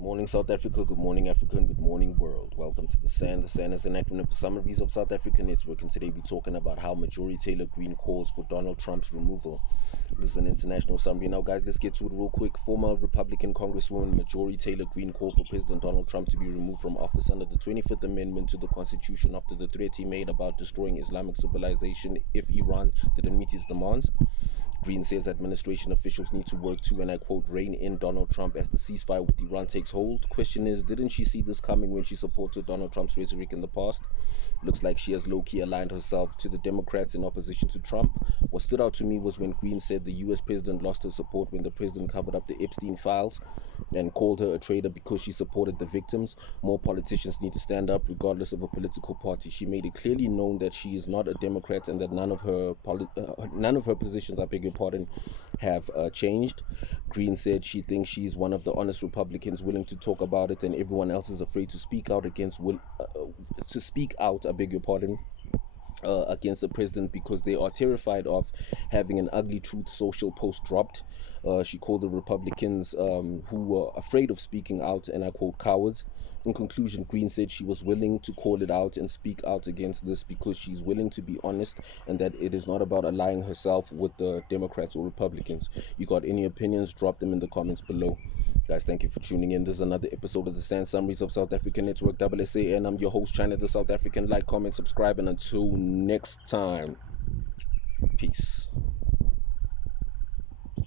Morning, South Africa. Good morning, Africa, and good morning, world. Welcome to the SAN. The SAN is an acronym for Summaries of South African Network, and today we're talking about how Marjorie Greene calls for Donald Trump's removal. This is an international summary. Now, guys, let's get to it real quick. Former Republican Congresswoman Marjorie Greene called for President Donald Trump to be removed from office under the 25th Amendment to the Constitution after the threat he made about destroying Islamic civilization if Iran didn't meet his demands. Greene says administration officials need to work to, and I quote, rein in Donald Trump as the ceasefire with Iran takes hold. Question is, didn't she see this coming when she supported Donald Trump's rhetoric in the past? Looks like she has low-key aligned herself to the Democrats in opposition to Trump. What stood out to me was when Greene said the US president lost her support when the president covered up the Epstein files and called her a traitor because she supported the victims. More politicians need to stand up regardless of a political party. She made it clearly known that she is not a Democrat and that none of her positions, I beg your pardon, have changed. Greene said she thinks she's one of the honest Republicans willing to talk about it, and everyone else is afraid to speak out I beg your pardon, against the president because they are terrified of having an ugly truth social post dropped. She called the Republicans who were afraid of speaking out, and I quote, cowards. In conclusion, Greene said she was willing to call it out and speak out against this because she's willing to be honest and that it is not about aligning herself with the Democrats or Republicans. You got any opinions? Drop them in the comments below. Guys, thank you for tuning in. This is another episode of the SAN Summaries of South African Network, SSAN. I'm your host, China the South African. Like, comment, subscribe, and until next time, peace.